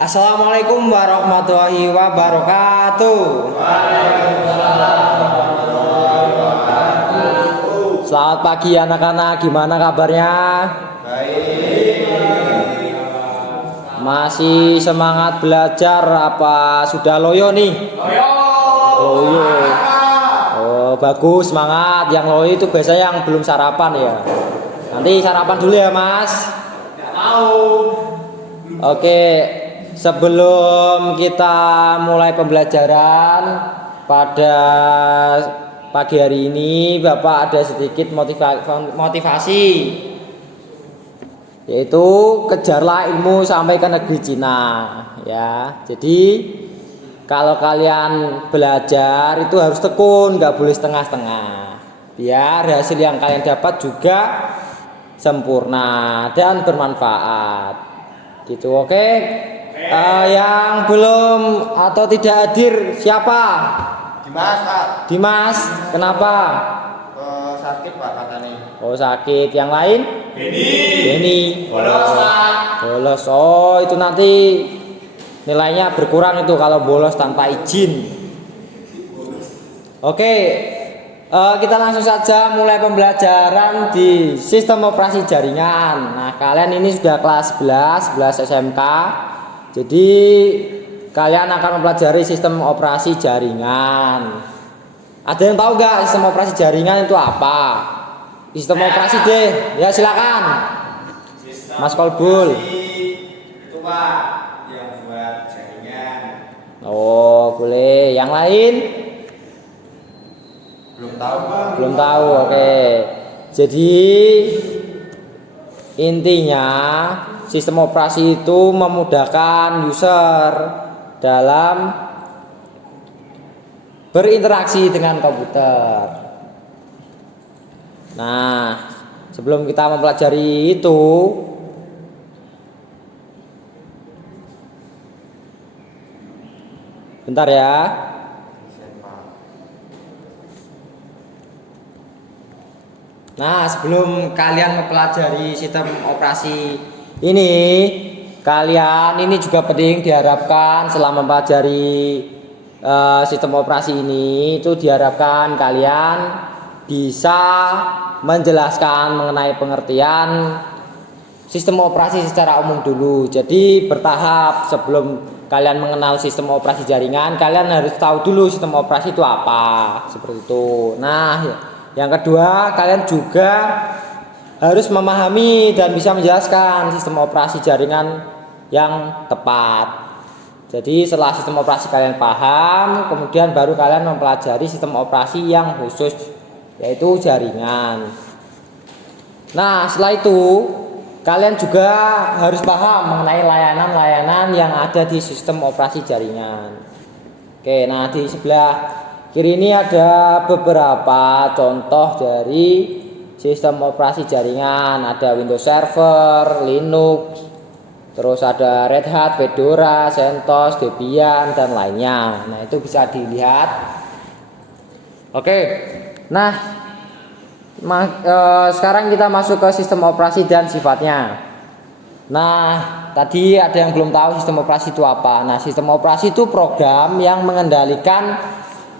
Assalamualaikum warahmatullahi wabarakatuh. Selamat pagi anak-anak, gimana kabarnya? Baik. Masih semangat belajar apa sudah loyo nih? Loyo. Oh, bagus, semangat. Yang loyo itu biasanya yang belum sarapan ya. Nanti sarapan dulu ya, Mas. Oke, sebelum kita mulai pembelajaran pada pagi hari ini, Bapak ada sedikit motivasi, yaitu kejarlah ilmu sampai ke negeri Cina ya. Jadi kalau kalian belajar itu harus tekun, nggak boleh setengah-setengah, biar hasil yang kalian dapat juga sempurna dan bermanfaat gitu. Oke. Yang belum atau tidak hadir siapa? Dimas, Pak. Dimas, kenapa? Sakit, Pak, katanya. Oh, sakit. Yang lain? Beni. Bolos, Pak. Bolos. Oh, itu nanti nilainya berkurang itu kalau bolos tanpa izin. Oke. Kita langsung saja mulai pembelajaran di sistem operasi jaringan. Nah, kalian ini sudah kelas 11 SMK. Jadi kalian akan mempelajari sistem operasi jaringan. Ada yang tahu nggak sistem operasi jaringan itu apa? Sistem operasi deh, ya silakan. Mas Kolbul. Itu, Pak, yang buat jaringan. Oh, boleh. Yang lain? Belum tahu, Pak. Belum tahu. Oke. Jadi intinya sistem operasi itu memudahkan user dalam berinteraksi dengan komputer. Nah, sebelum kita mempelajari itu, bentar ya. Nah, sebelum kalian mempelajari sistem operasi ini, kalian ini juga penting diharapkan selama mempelajari sistem operasi ini itu diharapkan kalian bisa menjelaskan mengenai pengertian sistem operasi secara umum dulu. Jadi bertahap, sebelum kalian mengenal sistem operasi jaringan, kalian harus tahu dulu sistem operasi itu apa, seperti itu. Nah, yang kedua, kalian juga harus memahami dan bisa menjelaskan sistem operasi jaringan yang tepat. Jadi setelah sistem operasi kalian paham, kemudian baru kalian mempelajari sistem operasi yang khusus, yaitu jaringan. Nah, setelah itu kalian juga harus paham mengenai layanan-layanan yang ada di sistem operasi jaringan. Oke, nah di sebelah kiri ini ada beberapa contoh dari sistem operasi jaringan. Ada Windows Server, Linux, terus ada Red Hat, Fedora, CentOS, Debian, dan lainnya. Nah, itu bisa dilihat. Oke, nah sekarang kita masuk ke sistem operasi dan sifatnya. Nah, tadi ada yang belum tahu sistem operasi itu apa. Nah, sistem operasi itu program yang mengendalikan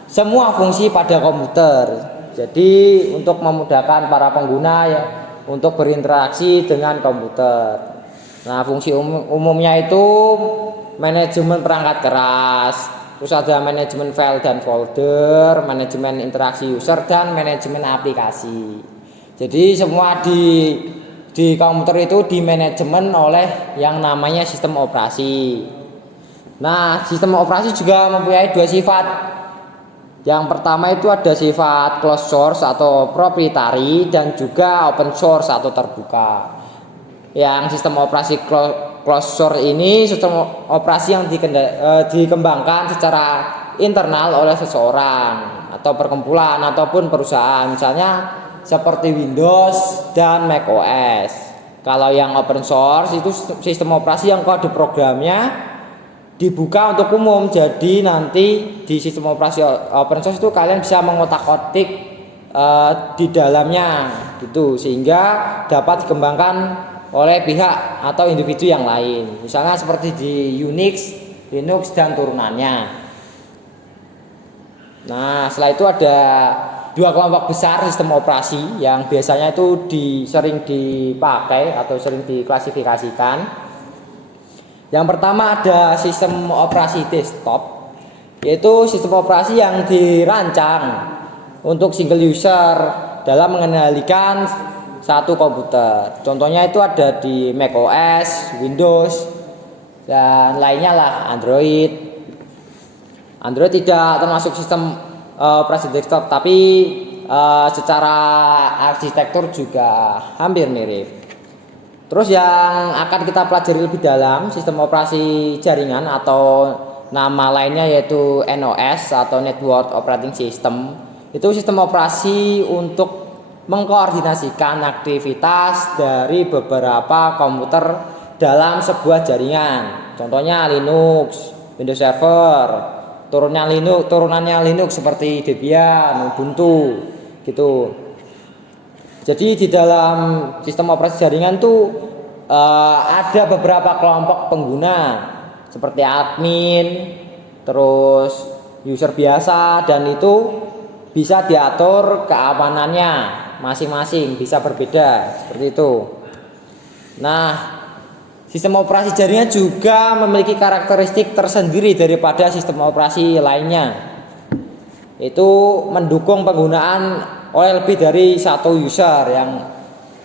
semua fungsi pada komputer. Jadi untuk memudahkan para pengguna ya untuk berinteraksi dengan komputer. Nah, fungsi umumnya itu manajemen perangkat keras, terus ada manajemen file dan folder, manajemen interaksi user, dan manajemen aplikasi. Jadi semua di komputer itu dimanajemen oleh yang namanya sistem operasi. Nah, sistem operasi juga mempunyai dua sifat. Yang pertama itu ada sifat closed source atau proprietary, dan juga open source atau terbuka. Yang sistem operasi closed source ini sistem operasi yang dikembangkan secara internal oleh seseorang atau perkumpulan ataupun perusahaan, misalnya seperti Windows dan macOS. Kalau yang open source itu sistem operasi yang kode programnya dibuka untuk umum. Jadi nanti di sistem operasi open source itu kalian bisa mengotak-atik di dalamnya gitu, sehingga dapat dikembangkan oleh pihak atau individu yang lain. Misalnya seperti di Unix, Linux dan turunannya. Nah, setelah itu ada dua kelompok besar sistem operasi yang biasanya itu sering dipakai atau sering diklasifikasikan. Yang pertama ada sistem operasi desktop, yaitu sistem operasi yang dirancang untuk single user dalam mengendalikan satu komputer. Contohnya itu ada di macOS, Windows, dan lainnya lah, Android. Android tidak termasuk sistem operasi desktop, tapi secara arsitektur juga hampir mirip. Terus yang akan kita pelajari lebih dalam sistem operasi jaringan atau nama lainnya yaitu NOS atau Network Operating System. Itu sistem operasi untuk mengkoordinasikan aktivitas dari beberapa komputer dalam sebuah jaringan. Contohnya Linux, Windows Server, turunannya Linux seperti Debian, Ubuntu gitu. Jadi di dalam sistem operasi jaringan tuh ada beberapa kelompok pengguna seperti admin, terus user biasa, dan itu bisa diatur keamanannya masing-masing, bisa berbeda seperti itu. Nah, sistem operasi jaringan juga memiliki karakteristik tersendiri daripada sistem operasi lainnya, yaitu mendukung penggunaan oleh lebih dari satu user. Yang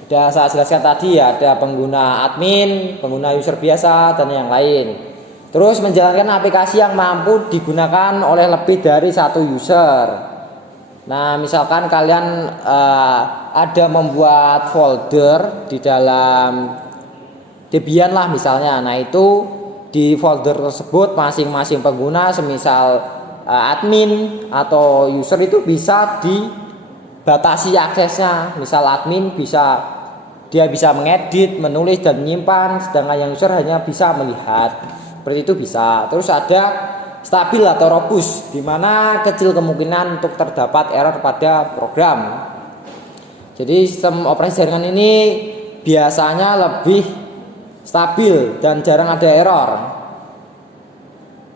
sudah saya jelaskan tadi, ada pengguna admin, pengguna user biasa, dan yang lain. Terus menjalankan aplikasi yang mampu digunakan oleh lebih dari satu user. Nah, misalkan kalian ada membuat folder di dalam Debian lah misalnya. Nah, itu di folder tersebut masing-masing pengguna semisal admin atau user itu bisa dibatasi aksesnya. Misal admin dia bisa mengedit, menulis dan menyimpan, sedangkan yang user hanya bisa melihat. Seperti itu bisa. Terus ada stabil atau robust, di mana kecil kemungkinan untuk terdapat error pada program. Jadi sistem operasi jaringan ini biasanya lebih stabil dan jarang ada error.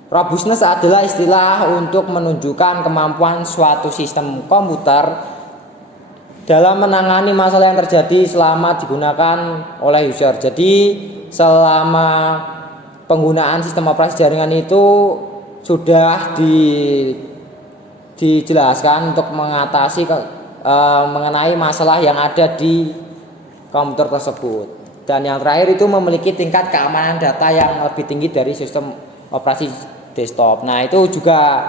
Robustness adalah istilah untuk menunjukkan kemampuan suatu sistem komputer dalam menangani masalah yang terjadi selama digunakan oleh user. Jadi selama penggunaan sistem operasi jaringan itu sudah dijelaskan untuk mengatasi mengenai masalah yang ada di komputer tersebut. Dan yang terakhir itu memiliki tingkat keamanan data yang lebih tinggi dari sistem operasi desktop. Nah, itu juga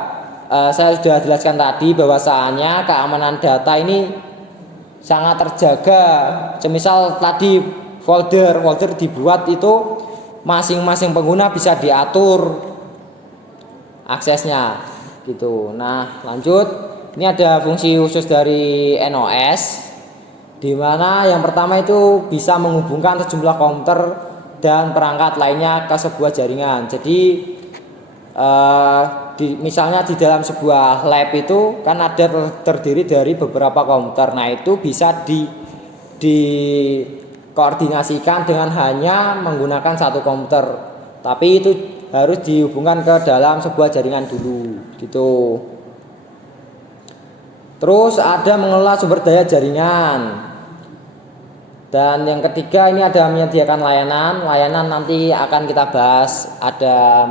saya sudah jelaskan tadi bahwasannya keamanan data ini sangat terjaga. Semisal tadi folder dibuat itu masing-masing pengguna bisa diatur aksesnya gitu. Nah, lanjut, ini ada fungsi khusus dari NOS, di mana yang pertama itu bisa menghubungkan sejumlah komputer dan perangkat lainnya ke sebuah jaringan. Jadi misalnya di dalam sebuah lab itu kan ada terdiri dari beberapa komputer. Nah, itu bisa dikoordinasikan dengan hanya menggunakan satu komputer, tapi itu harus dihubungkan ke dalam sebuah jaringan dulu gitu. Terus ada mengelola sumber daya jaringan. Dan yang ketiga ini ada menyediakan layanan nanti akan kita bahas, ada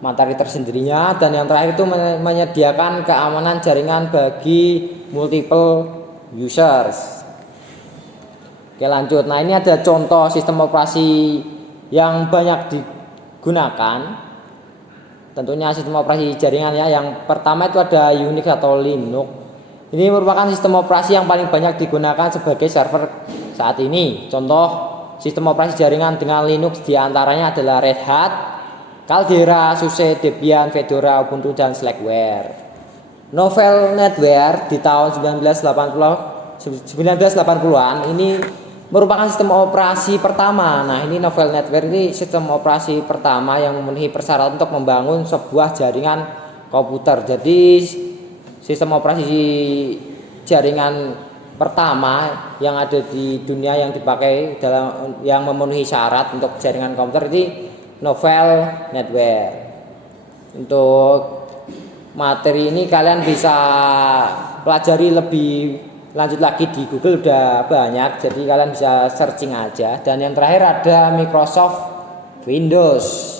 materi tersendirinya. Dan yang terakhir itu menyediakan keamanan jaringan bagi multiple users. Oke, lanjut. Nah, ini ada contoh sistem operasi yang banyak digunakan. Tentunya sistem operasi jaringan ya. Yang pertama itu ada Unix atau Linux. Ini merupakan sistem operasi yang paling banyak digunakan sebagai server saat ini. Contoh sistem operasi jaringan dengan Linux diantaranya adalah Red Hat, Caldera, SUSE, Debian, Fedora, Ubuntu, dan Slackware. Novell NetWare di tahun 1980-an ini merupakan sistem operasi pertama. Nah, ini Novell NetWare ini sistem operasi pertama yang memenuhi persyaratan untuk membangun sebuah jaringan komputer. Jadi sistem operasi jaringan pertama yang ada di dunia yang dipakai dalam yang memenuhi syarat untuk jaringan komputer ini novel netware. Untuk materi ini kalian bisa pelajari lebih lanjut lagi di Google, udah banyak, jadi kalian bisa searching aja. Dan yang terakhir ada Microsoft Windows.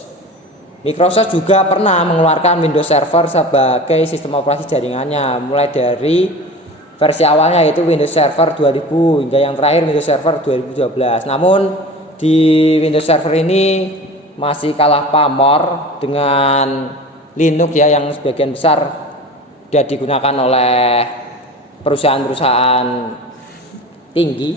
Microsoft juga pernah mengeluarkan Windows Server sebagai sistem operasi jaringannya, mulai dari versi awalnya yaitu Windows Server 2000 hingga yang terakhir Windows Server 2012. Namun di Windows Server ini masih kalah pamor dengan Linux ya, yang sebagian besar sudah digunakan oleh perusahaan-perusahaan tinggi.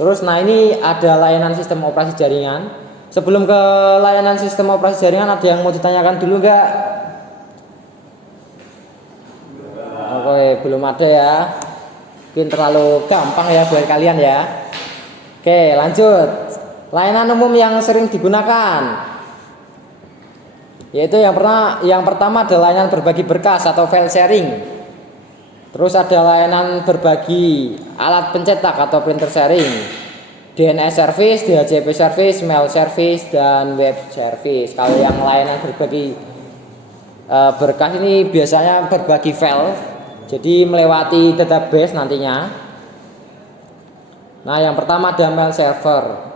Terus nah ini ada layanan sistem operasi jaringan. Sebelum ke layanan sistem operasi jaringan, ada yang mau ditanyakan dulu enggak? Oke, belum ada ya. Mungkin terlalu gampang ya buat kalian ya. Oke, lanjut. Layanan umum yang sering digunakan, yaitu yang pertama adalah layanan berbagi berkas atau file sharing. Terus ada layanan berbagi alat pencetak atau printer sharing, DNS service, DHCP service, mail service, dan web service. Kalau yang layanan berbagi berkas ini biasanya berbagi file, jadi melewati database nantinya. Nah, yang pertama ada mail server.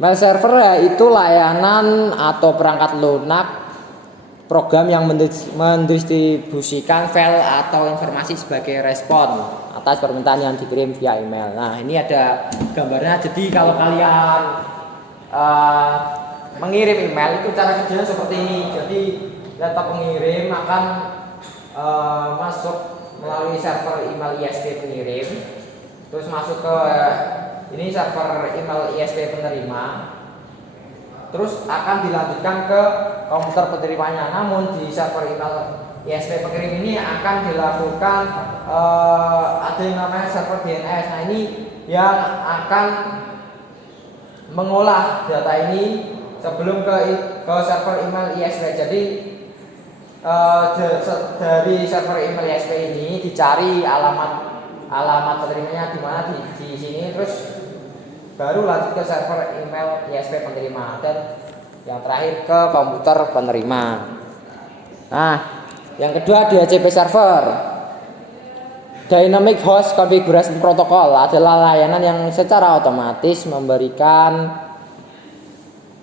Mail server itu layanan atau perangkat lunak program yang mendistribusikan file atau informasi sebagai respon atas permintaan yang dikirim via email. Nah, ini ada gambarnya. Jadi kalau kalian mengirim email itu cara kerjanya seperti ini. Jadi data pengirim akan masuk melalui server email ISP pengirim, terus masuk ke ini server email ISP penerima, terus akan dilanjutkan ke komputer penerimanya. Namun di server email ISP pengirim ini akan dilakukan ada yang namanya server DNS. Nah, ini yang akan mengolah data ini sebelum ke server email ISP. Jadi dari server email ISP ini dicari alamat penerimanya di mana di sini, terus baru lanjut ke server email ISP penerima, dan yang terakhir ke komputer penerima. Nah, yang kedua DHCP server, Dynamic Host Configuration Protocol, adalah layanan yang secara otomatis memberikan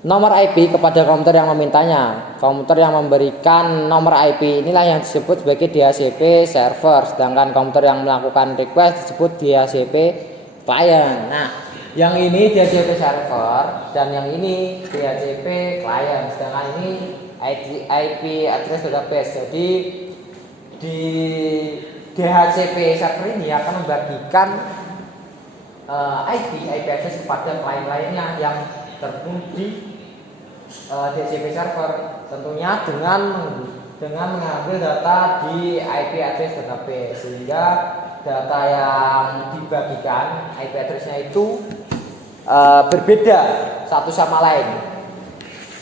nomor IP kepada komputer yang memintanya. Komputer yang memberikan nomor IP inilah yang disebut sebagai DHCP server, sedangkan komputer yang melakukan request disebut DHCP client. Nah, yang ini DHCP server dan yang ini DHCP client, sedangkan ini IP address database. Jadi di DHCP server ini akan membagikan IP address kepada klien lainnya yang terhubung di DHCP server, tentunya dengan mengambil data di IP address database, sehingga data yang dibagikan IP addressnya itu berbeda satu sama lain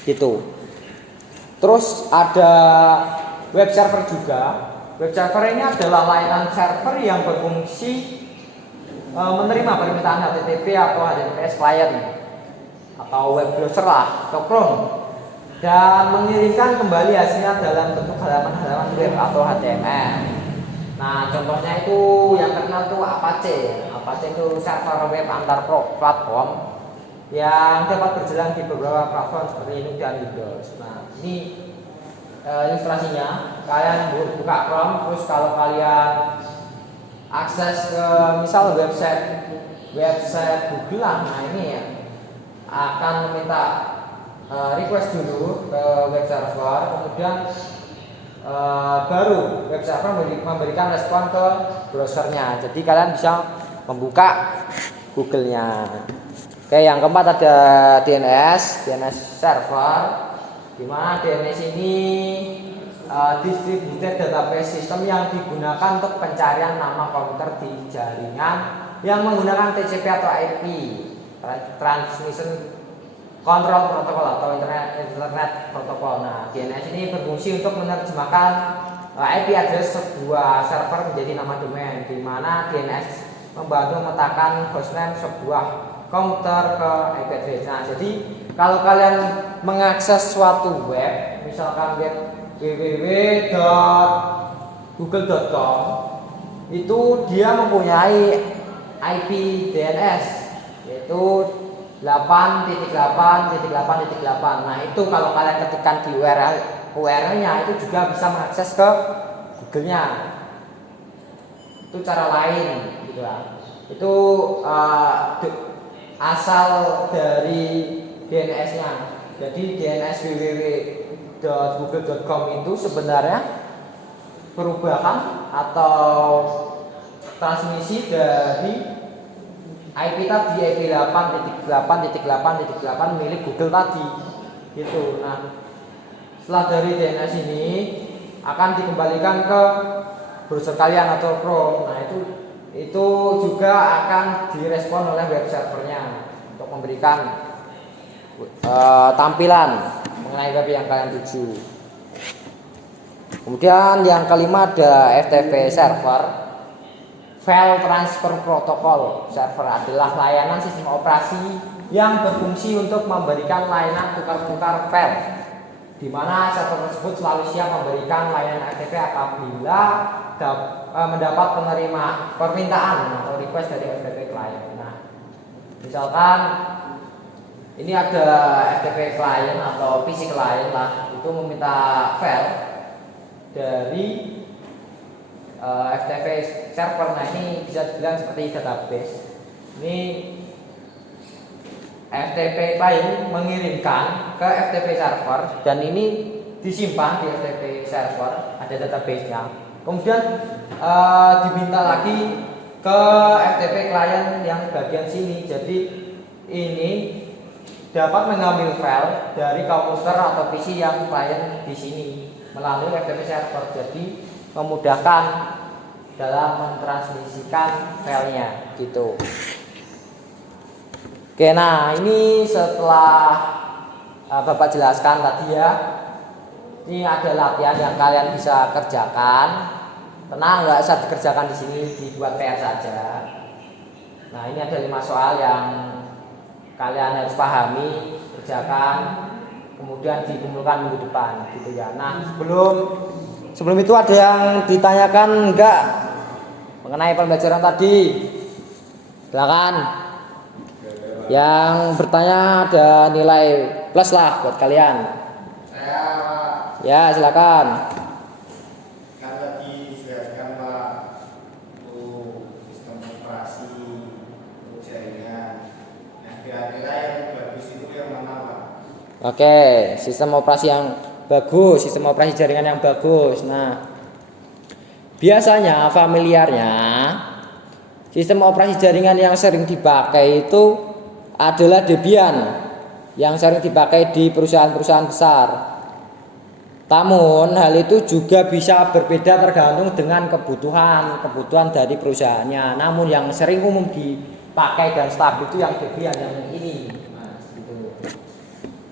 gitu. Terus ada web server juga. Web server ini adalah layanan server yang berfungsi menerima permintaan HTTP atau HTTPS client atau web browser lah atau Chrome, dan mengirimkan kembali hasilnya dalam bentuk halaman-halaman web atau HTML. Nah, contohnya itu yang terkenal tuh Apache. Apache itu server web antar platform yang dapat berjalan di beberapa platform seperti Linux dan Windows. Nah, ini ilustrasinya. Kalian buka Chrome, terus kalau kalian akses ke misal website Google lah, nah ini ya akan meminta request dulu ke web server, kemudian baru web server memberikan respon ke browsernya. Jadi kalian bisa membuka Google-nya. Oke, yang keempat ada DNS server, di mana DNS ini distributed database system yang digunakan untuk pencarian nama komputer di jaringan yang menggunakan TCP atau IP, Transmission Control Protocol atau Internet Protocol. Nah, DNS ini berfungsi untuk menerjemahkan IP address sebuah server menjadi nama domain, di mana DNS membantu memetakan hostname sebuah komputer ke IP address. Nah, jadi kalau kalian mengakses suatu web, misalkan web www.google.com, itu dia mempunyai IP DNS yaitu 8.8.8.8. Nah, itu kalau kalian ketikkan di URL-nya itu juga bisa mengakses ke Google-nya. Itu cara lain gitu lah. Itu asal dari DNS-nya. Jadi DNS www.google.com itu sebenarnya perubahan atau transmisi dari IP tadi, IP 8.8.8.8 milik Google tadi gitu. Nah, setelah dari DNS ini akan dikembalikan ke browser kalian atau Chrome. Nah, itu juga akan direspon oleh web servernya untuk memberikan tampilan mengenai web yang kalian tuju. Kemudian yang kelima ada FTP server. File Transfer Protocol server adalah layanan sistem operasi yang berfungsi untuk memberikan layanan tukar-tukar file, di mana server tersebut selalu siap memberikan layanan FTP apabila mendapat permintaan atau request dari FTP client. Nah, misalkan ini ada FTP client atau PC client lah, itu meminta file dari FTP server. Nah, ini bisa dibilang seperti database. Ini FTP client mengirimkan ke FTP server dan ini disimpan di FTP server, ada database-nya. Kemudian diminta lagi ke FTP client yang bagian sini. Jadi ini dapat mengambil file dari komputer atau PC yang client di sini melalui FTP server. Jadi memudahkan dalam mentransmisikan filenya gitu. Oke, nah ini setelah Bapak jelaskan tadi ya, ini ada latihan yang kalian bisa kerjakan. Tenang, nggak usah dikerjakan di sini, dibuat PR saja. Nah, ini ada 5 soal yang kalian harus pahami, kerjakan, kemudian dikumpulkan minggu depan gitu ya. Nah, sebelum itu ada yang ditanyakan enggak mengenai pembelajaran tadi? Silakan. Yang bertanya ada nilai plus lah buat kalian. Saya Pak. Ya, silakan. Kan tadi dijelaskan Pak untuk sistem operasi, untuk jaringan. Nah, kira-kira yang bagus itu yang mana Pak? Oke, sistem operasi yang bagus, sistem operasi jaringan yang bagus. Nah, biasanya familiarnya sistem operasi jaringan yang sering dipakai itu adalah Debian, yang sering dipakai di perusahaan-perusahaan besar. Namun hal itu juga bisa berbeda tergantung dengan kebutuhan dari perusahaannya. Namun yang sering umum dipakai dan stabil itu yang Debian yang ini. Nah, gitu.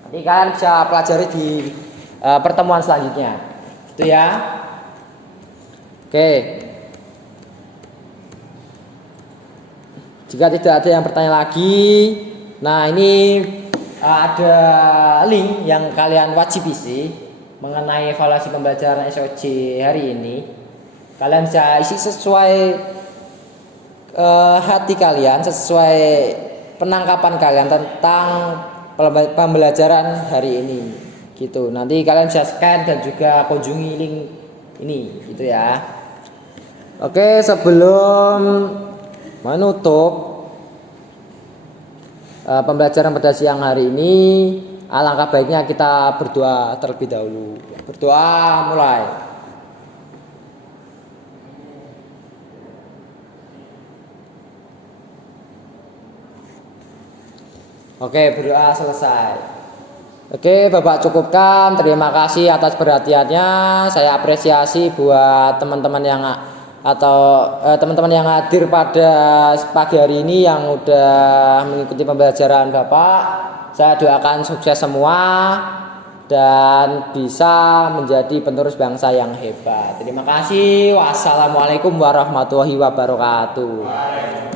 Nanti kalian bisa pelajari di pertemuan selanjutnya. Itu ya. Oke. Jika tidak ada yang bertanya lagi, nah ini ada link yang kalian wajib isi mengenai evaluasi pembelajaran SOJ hari ini. Kalian bisa isi sesuai hati kalian, sesuai penangkapan kalian tentang pembelajaran hari ini gitu. Nanti kalian bisa scan dan juga kunjungi link ini gitu ya. Oke, sebelum menutup pembelajaran pada siang hari ini, alangkah baiknya kita berdoa terlebih dahulu. Berdoa mulai. Oke, berdoa selesai. Oke, Bapak cukupkan. Terima kasih atas perhatiannya. Saya apresiasi buat teman-teman yang teman-teman yang hadir pada pagi hari ini yang udah mengikuti pembelajaran Bapak. Saya doakan sukses semua. dan bisa menjadi penerus bangsa yang hebat. Terima kasih. Wassalamualaikum warahmatullahi wabarakatuh.